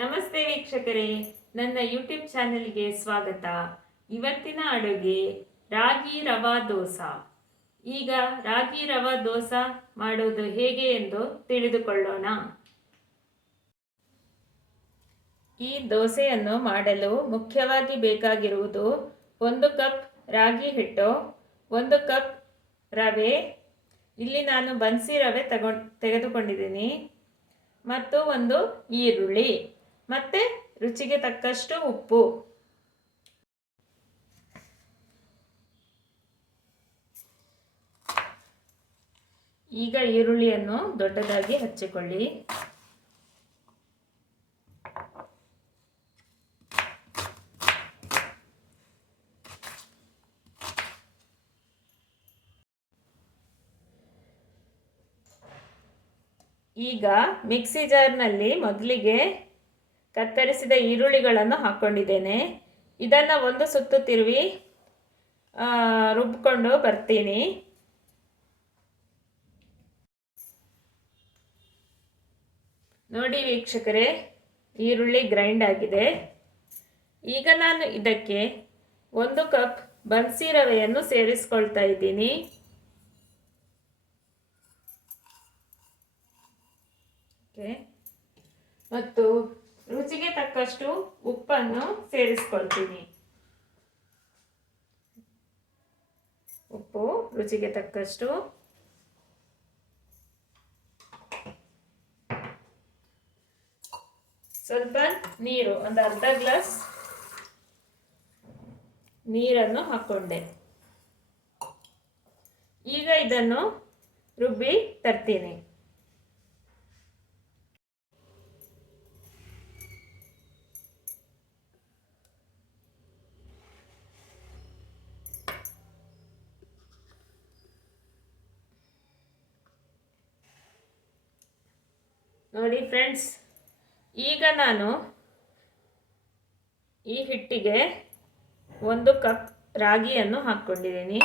ನಮಸ್ತೆ ವೀಕ್ಷಕರೇ, ನನ್ನ ಯೂಟ್ಯೂಬ್ ಚಾನೆಲ್ಗೆ ಸ್ವಾಗತ. ಇವತ್ತಿನ ಅಡುಗೆ ರಾಗಿ ರವಾ ದೋಸಾ. ಈಗ ರಾಗಿ ರವಾ ದೋಸಾ ಮಾಡೋದು ಹೇಗೆ ಎಂದು ತಿಳಿದುಕೊಳ್ಳೋಣ. ಈ ದೋಸೆಯನ್ನು ಮಾಡಲು ಮುಖ್ಯವಾಗಿ ಬೇಕಾಗಿರುವುದು ಒಂದು ಕಪ್ ರಾಗಿ ಹಿಟ್ಟು, ಒಂದು ಕಪ್ ರವೆ. ಇಲ್ಲಿ ನಾನು ಬನ್ಸಿ ರವೆ ತಗೊಂಡು ತೆಗೆದುಕೊಂಡಿದ್ದೀನಿ. ಮತ್ತು ಒಂದು ಈರುಳ್ಳಿ. ಮತ್ತು ರುಚಿಗೆ ತಕ್ಕಷ್ಟು ಉಪ್ಪು. ಈಗ ಈರುಳ್ಳಿಯನ್ನು ದೊಡ್ಡದಾಗಿ ಹಚ್ಚಿಕೊಳ್ಳಿ. ಈಗ ಮಿಕ್ಸಿ ಜಾರ್ನಲ್ಲಿ ಮೊದಲಿಗೆ ಕತ್ತರಿಸಿದ ಈರುಳ್ಳಿಗಳನ್ನು ಹಾಕ್ಕೊಂಡಿದ್ದೇನೆ ಇದನ್ನು ಒಂದು ಸುತ್ತು ತಿರುವಿ ರುಬ್ಬಿಕೊಂಡು ಬರ್ತೀನಿ. ನೋಡಿ ವೀಕ್ಷಕರೇ, ಈರುಳ್ಳಿ ಗ್ರೈಂಡ್ ಆಗಿದೆ. ಈಗ ನಾನು ಇದಕ್ಕೆ ಒಂದು ಕಪ್ ಬನ್ಸಿ ರವೆಯನ್ನು ಸೇರಿಸ್ಕೊಳ್ತಾ ಇದ್ದೀನಿ. ಮತ್ತು ತಕ್ಕಷ್ಟು ಉಪ್ಪನ್ನು ಸೇರಿಸ್ಕೊಳ್ತೀನಿ. ಉಪ್ಪು ರುಚಿಗೆ ತಕ್ಕಷ್ಟು. ಸ್ವಲ್ಪ ನೀರು, ಒಂದು ಅರ್ಧ ಗ್ಲಾಸ್ ನೀರನ್ನು ಹಾಕ್ಕೊಂಡೆ ಈಗ ಇದನ್ನು ರುಬ್ಬಿ ತರ್ತೀನಿ. ನೋಡಿ ಫ್ರೆಂಡ್ಸ್, ಈಗ ನಾನು ಈ ಹಿಟ್ಟಿಗೆ ಒಂದು ಕಪ್ ರಾಗಿಯನ್ನು ಹಾಕ್ಕೊಂಡಿದ್ದೀನಿ.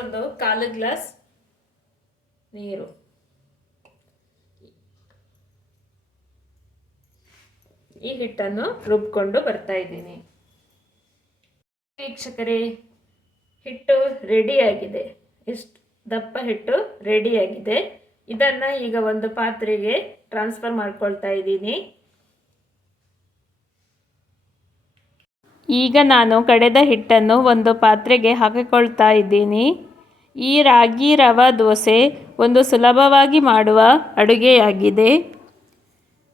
ಒಂದು ಕಾಲು ಗ್ಲಾಸ್ ನೀರು. ಈ ಹಿಟ್ಟನ್ನು ರುಬ್ಕೊಂಡು ಬರ್ತಾ ಇದ್ದೀನಿ. ವೀಕ್ಷಕರೇ, ಹಿಟ್ಟು ರೆಡಿಯಾಗಿದೆ ಎಷ್ಟು ದಪ್ಪ ಹಿಟ್ಟು ರೆಡಿಯಾಗಿದೆ ಇದನ್ನು ಈಗ ಒಂದು ಪಾತ್ರೆಗೆ ಟ್ರಾನ್ಸ್ಫರ್ ಮಾಡ್ಕೊಳ್ತಾ ಇದ್ದೀನಿ. ಈಗ ನಾನು ಕಡೆದ ಹಿಟ್ಟನ್ನು ಒಂದು ಪಾತ್ರೆಗೆ ಹಾಕಿಕೊಳ್ತಾ ಇದ್ದೀನಿ. ಈ ರಾಗಿ, ರವಾ, ದೋಸೆ ಒಂದು ಸುಲಭವಾಗಿ ಮಾಡುವ ಅಡುಗೆಯಾಗಿದೆ.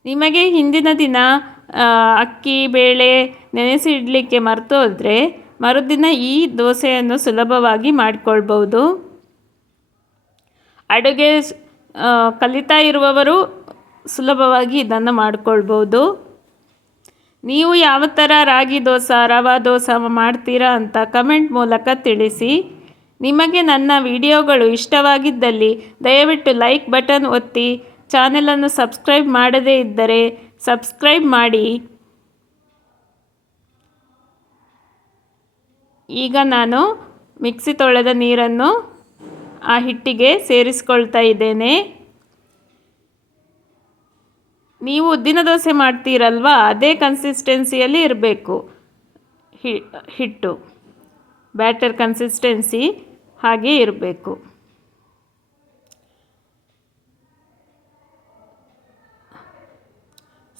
ನಿಮಗೆ ಹಿಂದಿನ ದಿನ ಅಕ್ಕಿ, ಬೇಳೆ ನೆನೆಸಿ ಇಡಲಿಕ್ಕೆ ಹೋದರೆ ಮರುದಿನ ಈ ದೋಸೆಯನ್ನು ಸುಲಭವಾಗಿ ಮಾಡಿಕೊಳ್ಬೋದು ಅಡುಗೆ ಕಲಿತಾ ಇರುವವರು ಸುಲಭವಾಗಿ ಇದನ್ನು ಮಾಡಿಕೊಳ್ಬೋದು. ನೀವು ಯಾವ ಥರ ರಾಗಿ ದೋಸೆ, ರವಾ ದೋಸೆ ಮಾಡ್ತೀರಾ ಅಂತ ಕಮೆಂಟ್ ಮೂಲಕ ತಿಳಿಸಿ. ನಿಮಗೆ ನನ್ನ ವಿಡಿಯೋಗಳು ಇಷ್ಟವಾಗಿದ್ದಲ್ಲಿ ದಯವಿಟ್ಟು ಲೈಕ್ ಬಟನ್ ಒತ್ತಿ ಚಾನೆಲನ್ನು ಸಬ್ಸ್ಕ್ರೈಬ್ ಮಾಡದೇ ಇದ್ದರೆ ಸಬ್ಸ್ಕ್ರೈಬ್ ಮಾಡಿ. ಈಗ ನಾನು ಮಿಕ್ಸಿ ತೊಳೆದ ನೀರನ್ನು ಆ ಹಿಟ್ಟಿಗೆ ಸೇರಿಸ್ಕೊಳ್ತಾ ಇದ್ದೇನೆ. ನೀವು ಉದ್ದಿನ ದೋಸೆ ಮಾಡ್ತೀರಲ್ವಾ? ಅದೇ ಕನ್ಸಿಸ್ಟೆನ್ಸಿಯಲ್ಲಿ ಇರಬೇಕು. ಹಿಟ್ಟು. ಬ್ಯಾಟರ್ ಕನ್ಸಿಸ್ಟೆನ್ಸಿ ಹಾಗೆ ಇರಬೇಕು.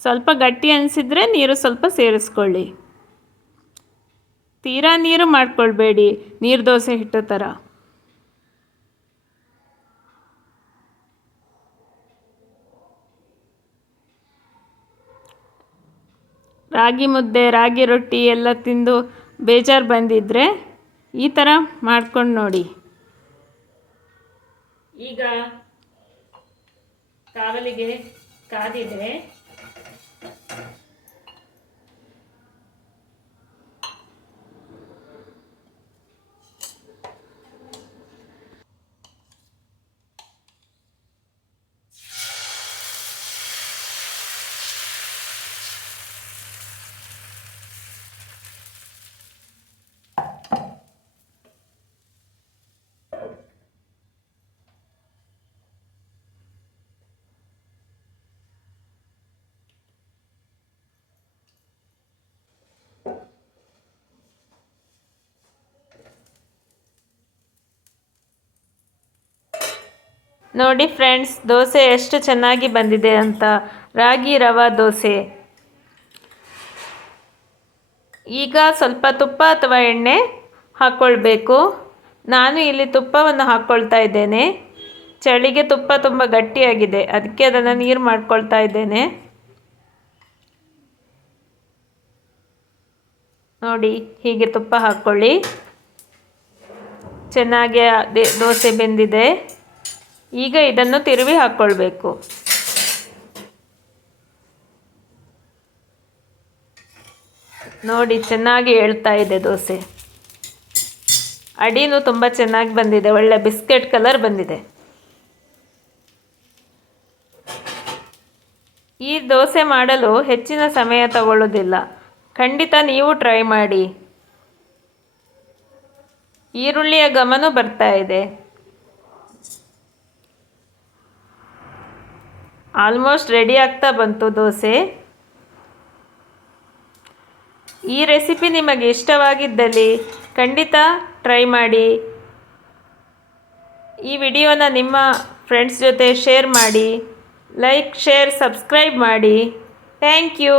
ಸ್ವಲ್ಪ ಗಟ್ಟಿ ಅನಿಸಿದರೆ ನೀರು ಸ್ವಲ್ಪ ಸೇರಿಸ್ಕೊಳ್ಳಿ. ತೀರಾ ನೀರು ಮಾಡಿಕೊಳ್ಬೇಡಿ, ನೀರು ದೋಸೆ ಹಿಟ್ಟು ಥರ ರಾಗಿ ಮುದ್ದೆ, ರಾಗಿ ರೊಟ್ಟಿ ಎಲ್ಲ ತಿಂದು ಬೇಜಾರು ಬಂದಿದ್ದರೆ ಈ ಥರ ಮಾಡ್ಕೊಂಡು ನೋಡಿ. ಈಗ ಕಾವಲಿಗೆ ಕಾದಿದೆ. ನೋಡಿ ಫ್ರೆಂಡ್ಸ್, ದೋಸೆ ಎಷ್ಟು ಚೆನ್ನಾಗಿ ಬಂದಿದೆ ಅಂತ. ರಾಗಿ ರವಾ ದೋಸೆ. ಈಗ ಸ್ವಲ್ಪ ತುಪ್ಪ ಅಥವಾ ಎಣ್ಣೆ ಹಾಕ್ಕೊಳ್ಬೇಕು ನಾನು ಇಲ್ಲಿ ತುಪ್ಪವನ್ನು ಹಾಕ್ಕೊಳ್ತಾ ಇದ್ದೇನೆ. ಚಳಿಗೆ ತುಪ್ಪ ತುಂಬ ಗಟ್ಟಿಯಾಗಿದೆ. ಅದಕ್ಕೆ ಅದನ್ನು ನೀರು ಮಾಡ್ಕೊಳ್ತಾ ಇದ್ದೇನೆ. ನೋಡಿ, ಹೀಗೆ ತುಪ್ಪ ಹಾಕ್ಕೊಳ್ಳಿ. ಚೆನ್ನಾಗಿ ದೋಸೆ ಬೆಂದಿದೆ. ಈಗ ಇದನ್ನು ತಿರುವಿ ಹಾಕ್ಕೊಳ್ಬೇಕು ನೋಡಿ, ಚೆನ್ನಾಗಿ ಹೇಳ್ತಾ ಇದೆ ದೋಸೆ. ಅಡಿನೂ ತುಂಬ ಚೆನ್ನಾಗಿ ಬಂದಿದೆ. ಒಳ್ಳೆ ಬಿಸ್ಕೆಟ್ ಕಲರ್ ಬಂದಿದೆ. ಈ ದೋಸೆ ಮಾಡಲು ಹೆಚ್ಚಿನ ಸಮಯ ತಗೊಳ್ಳೋದಿಲ್ಲ ಖಂಡಿತ ನೀವು ಟ್ರೈ ಮಾಡಿ. ಈರುಳ್ಳಿಯ ಗಮನು ಬರ್ತಾ ಇದೆ. ಆಲ್ಮೋಸ್ಟ್ ರೆಡಿ ಆಗ್ತಾ ಬಂತು ದೋಸೆ. ಈ ರೆಸಿಪಿ ನಿಮಗೆ ಇಷ್ಟವಾಗಿದ್ದಲ್ಲಿ ಖಂಡಿತ ಟ್ರೈ ಮಾಡಿ. ಈ ವಿಡಿಯೋನ ನಿಮ್ಮ ಫ್ರೆಂಡ್ಸ್ ಜೊತೆ ಶೇರ್ ಮಾಡಿ. ಲೈಕ್, ಶೇರ್, ಸಬ್ಸ್ಕ್ರೈಬ್ ಮಾಡಿ. Thank you.